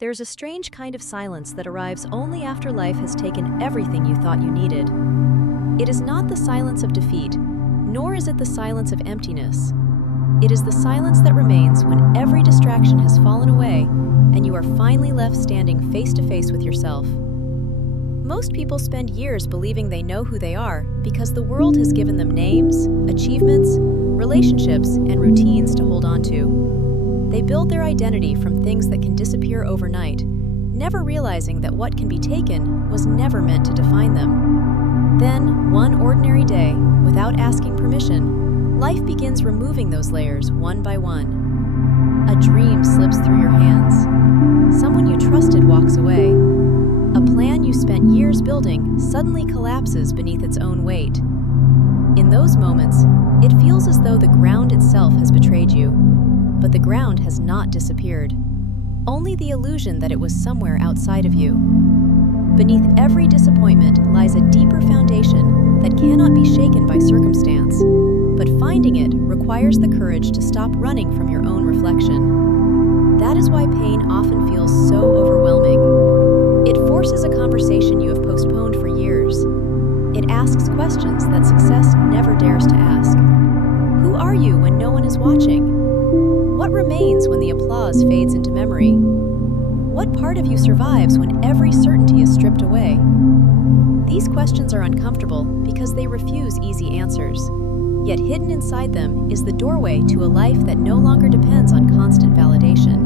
There's a strange kind of silence that arrives only after life has taken everything you thought you needed. It is not the silence of defeat, nor is it the silence of emptiness. It is the silence that remains when every distraction has fallen away and you are finally left standing face to face with yourself. Most people spend years believing they know who they are because the world has given them names, achievements, relationships, and routines to hold on to. They build their identity from things that can disappear overnight, never realizing that what can be taken was never meant to define them. Then, one ordinary day, without asking permission, life begins removing those layers one by one. A dream slips through your hands. Someone you trusted walks away. A plan you spent years building suddenly collapses beneath its own weight. In those moments, it feels as though the ground itself has betrayed you. But the ground has not disappeared. Only the illusion that it was somewhere outside of you. Beneath every disappointment lies a deeper foundation that cannot be shaken by circumstance. But finding it requires the courage to stop running from your own reflection. That is why pain often feels so overwhelming. It forces a conversation you have postponed for years. It asks questions that success never dares to ask. Who are you when no one is watching? What remains when the applause fades into memory? What part of you survives when every certainty is stripped away? These questions are uncomfortable because they refuse easy answers. Yet hidden inside them is the doorway to a life that no longer depends on constant validation.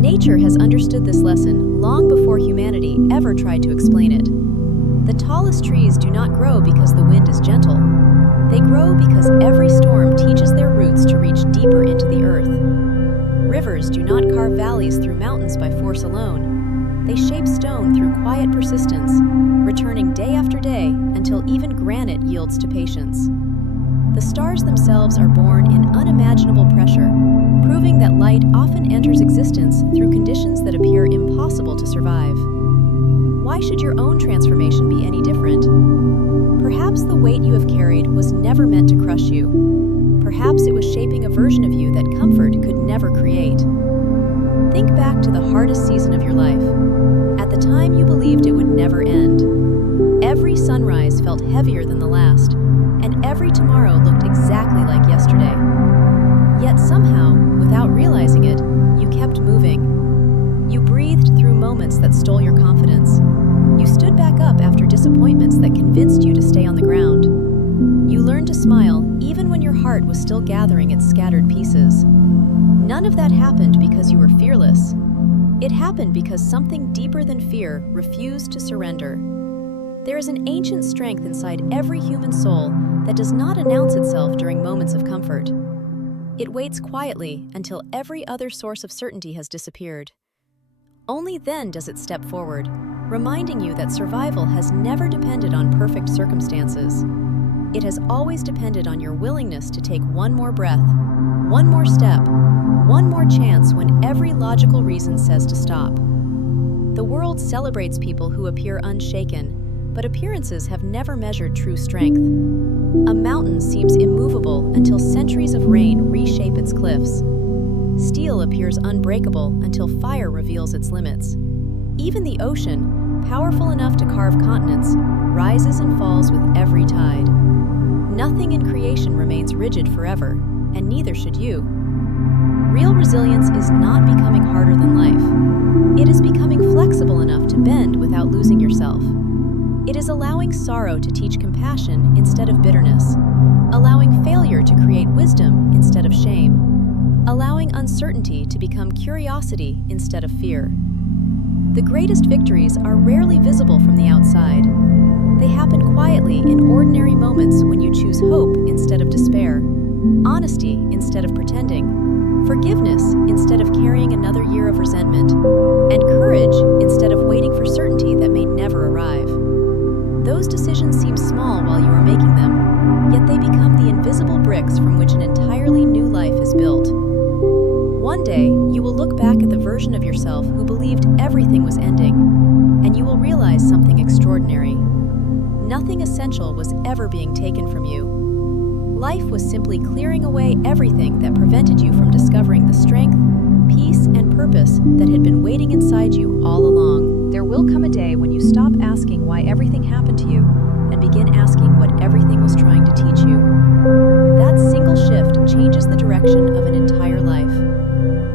Nature has understood this lesson long before humanity ever tried to explain it. The tallest trees do not grow because the wind is gentle. They grow because every storm teaches their roots to reach deeper into the earth. Rivers do not carve valleys through mountains by force alone. They shape stone through quiet persistence, returning day after day until even granite yields to patience. The stars themselves are born in unimaginable pressure, proving that light often enters existence through conditions that appear impossible to survive. Why should your own transformation be any different? Perhaps the weight you have carried was never meant to crush you. Perhaps it was shaping a version of you that comfort could never create. Think back to the hardest season of your life. At the time you believed it would never end. Every sunrise felt heavier than the last, and every tomorrow looked exactly like yesterday. Yet somehow, without realizing it, you kept moving. You breathed through moments that stole your confidence. You stood back up after disappointments that convinced you to stay on the ground. You learned to smile even when your heart was still gathering its scattered pieces. None of that happened because you were fearless. It happened because something deeper than fear refused to surrender. There is an ancient strength inside every human soul that does not announce itself during moments of comfort. It waits quietly until every other source of certainty has disappeared. Only then does it step forward, reminding you that survival has never depended on perfect circumstances. It has always depended on your willingness to take one more breath, one more step, one more chance when every logical reason says to stop. The world celebrates people who appear unshaken, but appearances have never measured true strength. A mountain seems immovable until centuries of rain reshape its cliffs. Steel appears unbreakable until fire reveals its limits. Even the ocean, powerful enough to carve continents, rises and falls with every tide. Nothing in creation remains rigid forever, and neither should you. Real resilience is not becoming harder than life. It is becoming flexible enough to bend without losing yourself. It is allowing sorrow to teach compassion instead of bitterness, allowing failure to create wisdom instead of shame, allowing uncertainty to become curiosity instead of fear. The greatest victories are rarely visible from the outside. They happen quietly in ordinary moments when you choose hope instead of despair, honesty instead of pretending, forgiveness instead of carrying another year of resentment, and courage instead of waiting for certainty that may never arrive. Those decisions seem small while you are making them, yet they become the invisible bricks from which an entirely new life is built. One day, you will look back at the version of yourself who believed everything was ending, and you will realize something extraordinary. Nothing essential was ever being taken from you. Life was simply clearing away everything that prevented you from discovering the strength, peace, and purpose that had been waiting inside you all along. There will come a day when you stop asking why everything happened to you and begin asking what everything was trying to teach you. That single shift changes the direction of an entire life.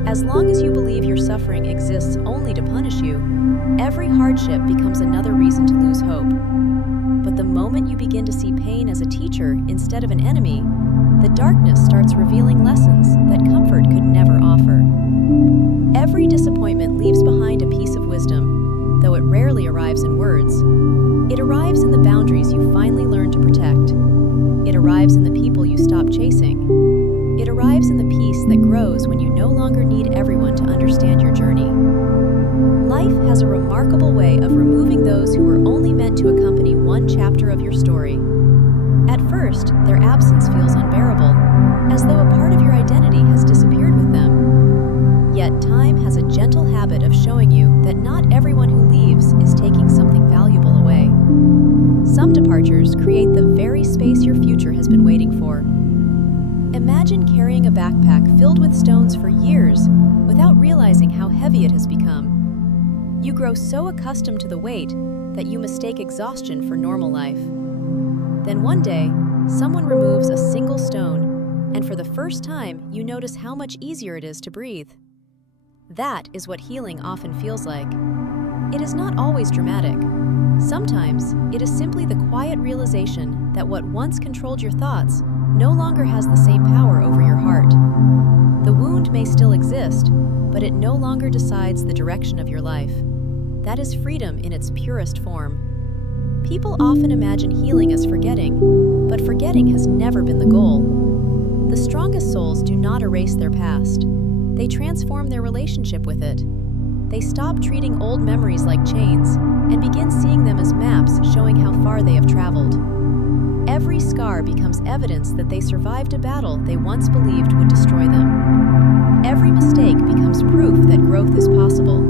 As long as you believe your suffering exists only to punish you, every hardship becomes another reason to lose hope. But the moment you begin to see pain as a teacher instead of an enemy, the darkness starts revealing lessons that comfort could never offer. Every disappointment leaves behind a piece of wisdom, though it rarely arrives in words. It arrives in the boundaries you finally learn to protect. It arrives in the people you stop chasing. It arrives in the peace that grows when you no longer need everyone to understand your journey. Life has a remarkable way of removing those who were only meant to accompany one chapter of your story. At first, their absence feels unbearable, as though a part of your identity has disappeared with them. Yet time has a gentle habit of showing you that not everyone who leaves is taking something valuable away. Some departures create the very space your future has been waiting for. Imagine carrying a backpack filled with stones for years without realizing how heavy it has become. You grow so accustomed to the weight that you mistake exhaustion for normal life. Then one day, someone removes a single stone, and for the first time, you notice how much easier it is to breathe. That is what healing often feels like. It is not always dramatic. Sometimes, it is simply the quiet realization that what once controlled your thoughts no longer has the same power over your heart. The wound may still exist, but it no longer decides the direction of your life. That is freedom in its purest form. People often imagine healing as forgetting, but forgetting has never been the goal. The strongest souls do not erase their past. They transform their relationship with it. They stop treating old memories like chains and begin seeing them as maps showing how far they have traveled. Every scar becomes evidence that they survived a battle they once believed would destroy them. Every mistake becomes proof that growth is possible.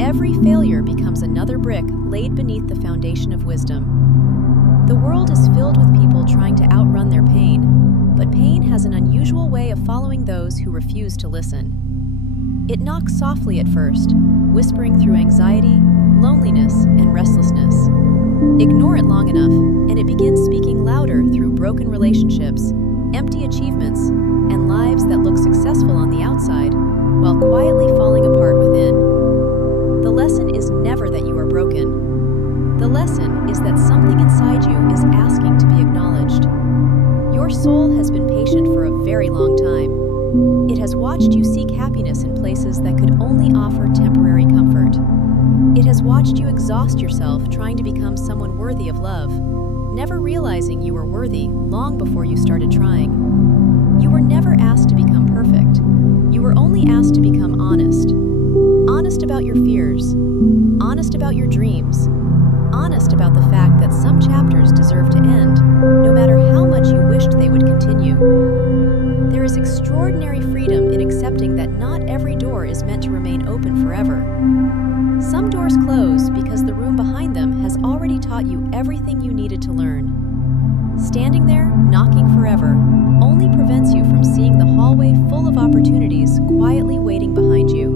Every failure becomes another brick laid beneath the foundation of wisdom. The world is filled with people trying to outrun their pain, but pain has an unusual way of following those who refuse to listen. It knocks softly at first, whispering through anxiety, loneliness, and restlessness. Ignore it long enough, and it begins speaking louder through broken relationships, empty achievements, and lives that look successful on the outside, while quietly falling apart within. The lesson is never that you are broken. The lesson is that something inside you is asking to be acknowledged. Your soul has been patient for a very long time. It has watched you seek happiness in places that could only offer temporary comfort. It has watched you exhaust yourself trying to become someone worthy of love, never realizing you were worthy long before you started trying. You were never asked to become perfect. You were only asked to become honest. Honest about your fears, honest about your dreams, honest about the fact that some chapters deserve to end, no matter how much you wished they would continue. There is extraordinary freedom in accepting that not every door is meant to remain open forever. Some doors close because the room behind them has already taught you everything you needed to learn. Standing there, knocking forever, only prevents you from seeing the hallway full of opportunities quietly waiting behind you.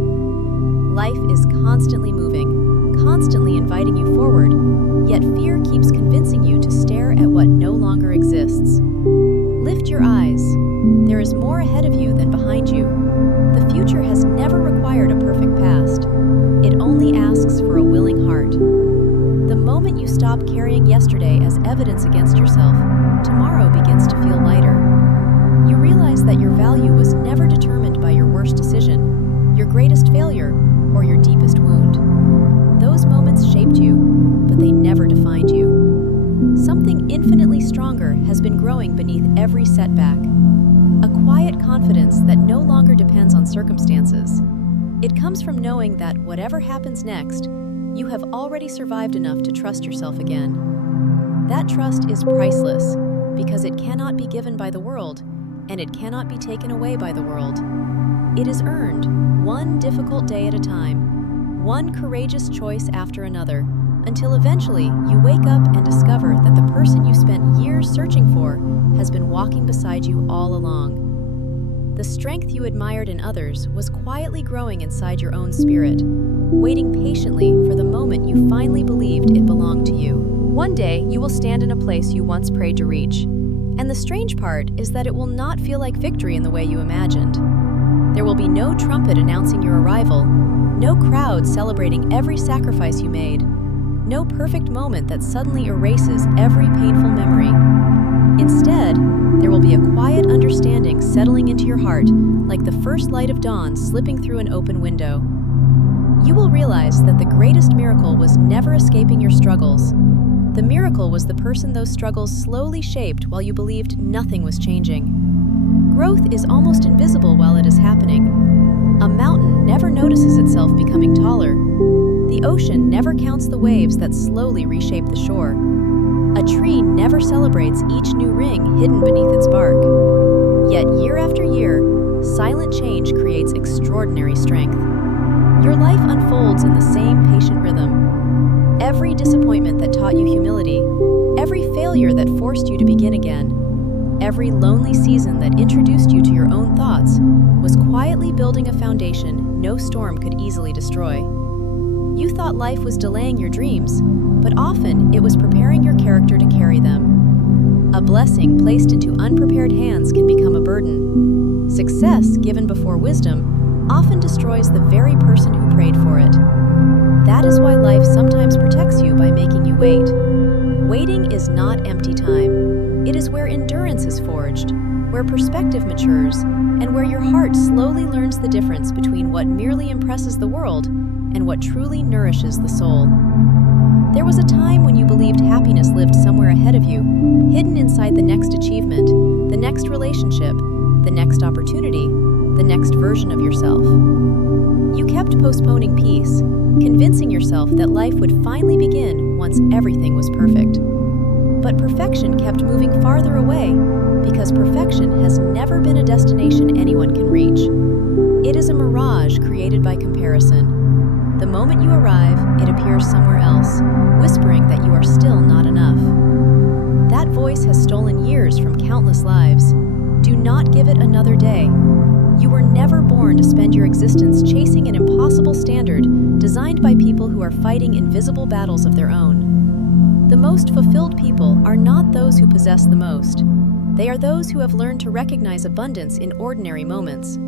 Life is constantly moving, constantly inviting you forward, yet fear keeps convincing you to stare at what no longer exists. Lift your eyes. There is more ahead of you than behind you. The future has never required a perfect past. It only asks for a willing heart. The moment you stop carrying yesterday as evidence against yourself, tomorrow begins to feel lighter. You realize that your value was never determined by your worst decision, your greatest failure, or your deepest wound. Those moments shaped you, but they never defined you. Something infinitely stronger has been growing beneath every setback. A quiet confidence that no longer depends on circumstances. It comes from knowing that whatever happens next, you have already survived enough to trust yourself again. That trust is priceless because it cannot be given by the world, and it cannot be taken away by the world. It is earned, one difficult day at a time, one courageous choice after another, until eventually you wake up and discover that the person you spent years searching for has been walking beside you all along. The strength you admired in others was quietly growing inside your own spirit, waiting patiently for the moment you finally believed it belonged to you. One day, you will stand in a place you once prayed to reach. And the strange part is that it will not feel like victory in the way you imagined. There will be no trumpet announcing your arrival, no crowd celebrating every sacrifice you made, no perfect moment that suddenly erases every painful memory. Instead, there will be a quiet understanding settling into your heart, like the first light of dawn slipping through an open window. You will realize that the greatest miracle was never escaping your struggles. The miracle was the person those struggles slowly shaped while you believed nothing was changing. Growth is almost invisible while it is happening. A mountain never notices itself becoming taller. The ocean never counts the waves that slowly reshape the shore. A tree never celebrates each new ring hidden beneath its bark. Yet year after year, silent change creates extraordinary strength. Your life unfolds in the same patient rhythm. Every disappointment that taught you humility, every failure that forced you to begin again, every lonely season that introduced you to your own thoughts was quietly building a foundation no storm could easily destroy. You thought life was delaying your dreams, but often it was preparing your character to carry them. A blessing placed into unprepared hands can become a burden. Success given before wisdom often destroys the very person who prayed for it. That is why life sometimes protects you by making you wait. Waiting is not empty time. It is where endurance is forged, where perspective matures, and where your heart slowly learns the difference between what merely impresses the world and what truly nourishes the soul. There was a time when you believed happiness lived somewhere ahead of you, hidden inside the next achievement, the next relationship, the next opportunity, the next version of yourself. You kept postponing peace, convincing yourself that life would finally begin once everything was perfect. But perfection kept moving farther away, because perfection has never been a destination anyone can reach. It is a mirage created by comparison. The moment you arrive, it appears somewhere else, whispering that you are still not enough. That voice has stolen years from countless lives. Do not give it another day. You were never born to spend your existence chasing an impossible standard designed by people who are fighting invisible battles of their own. The most fulfilled people are not those who possess the most. They are those who have learned to recognize abundance in ordinary moments.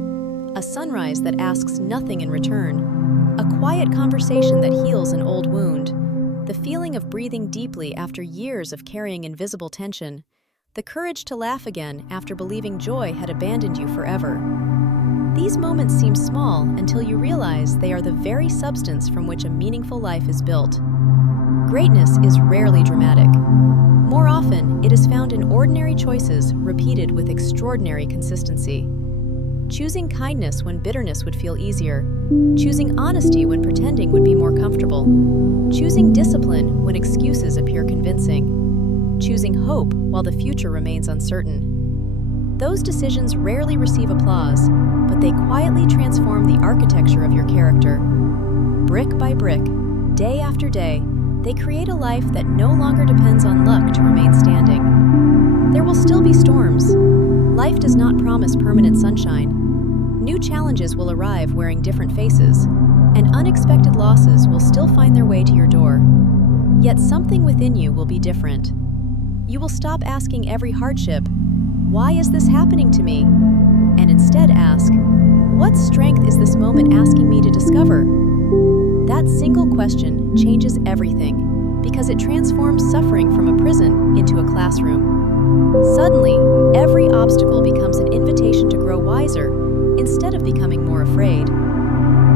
A sunrise that asks nothing in return. A quiet conversation that heals an old wound. The feeling of breathing deeply after years of carrying invisible tension. The courage to laugh again after believing joy had abandoned you forever. These moments seem small until you realize they are the very substance from which a meaningful life is built. Greatness is rarely dramatic. More often, it is found in ordinary choices repeated with extraordinary consistency. Choosing kindness when bitterness would feel easier. Choosing honesty when pretending would be more comfortable. Choosing discipline when excuses appear convincing. Choosing hope while the future remains uncertain. Those decisions rarely receive applause, but they quietly transform the architecture of your character. Brick by brick, day after day, they create a life that no longer depends on luck to remain standing. There will still be storms. Life does not promise permanent sunshine. New challenges will arrive wearing different faces, and unexpected losses will still find their way to your door. Yet something within you will be different. You will stop asking every hardship, "Why is this happening to me?" and instead ask, "What strength is this moment asking me to discover?" That single question changes everything, because it transforms suffering from a prison into a classroom. Suddenly, every obstacle becomes an invitation to grow wiser, instead of becoming more afraid.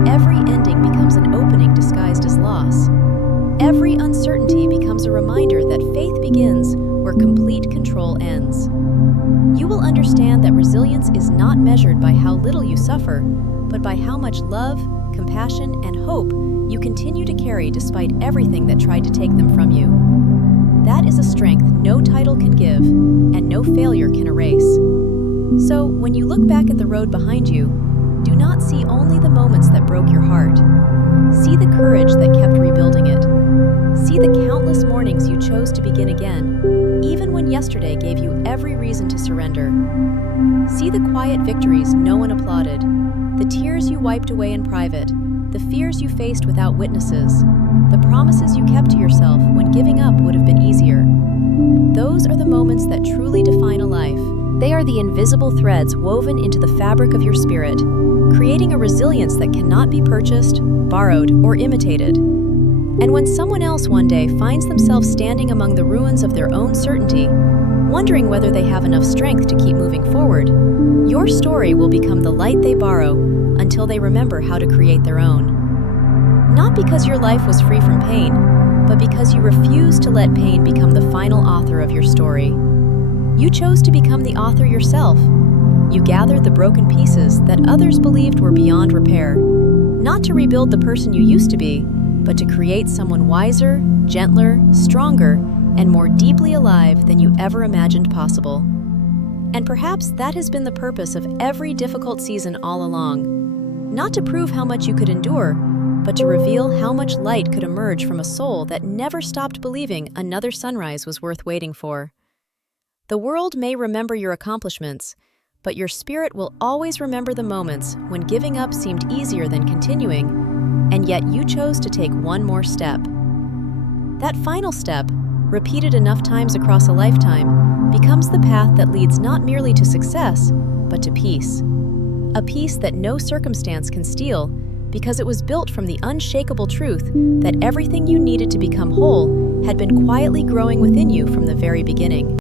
Every ending becomes an opening disguised as loss. Every uncertainty becomes a reminder that faith begins where complete control ends. You will understand that resilience is not measured by how little you suffer, but by how much love, compassion, and hope you continue to carry despite everything that tried to take them from you. That is a strength no title can give, and no failure can erase. So, when you look back at the road behind you, do not see only the moments that broke your heart. See the courage that kept rebuilding it. See the countless mornings you chose to begin again, even even when yesterday gave you every reason to surrender. See the quiet victories no one applauded, the tears you wiped away in private, the fears you faced without witnesses, the promises you kept to yourself when giving up would have been easier. Those are the moments that truly define a life. They are the invisible threads woven into the fabric of your spirit, creating a resilience that cannot be purchased, borrowed, or imitated. And when someone else one day finds themselves standing among the ruins of their own certainty, wondering whether they have enough strength to keep moving forward, your story will become the light they borrow until they remember how to create their own. Not because your life was free from pain, but because you refused to let pain become the final author of your story. You chose to become the author yourself. You gathered the broken pieces that others believed were beyond repair, not to rebuild the person you used to be, but to create someone wiser, gentler, stronger, and more deeply alive than you ever imagined possible. And perhaps that has been the purpose of every difficult season all along. Not to prove how much you could endure, but to reveal how much light could emerge from a soul that never stopped believing another sunrise was worth waiting for. The world may remember your accomplishments, but your spirit will always remember the moments when giving up seemed easier than continuing, and yet you chose to take one more step. That final step, repeated enough times across a lifetime, becomes the path that leads not merely to success, but to peace. A peace that no circumstance can steal, because it was built from the unshakable truth that everything you needed to become whole had been quietly growing within you from the very beginning.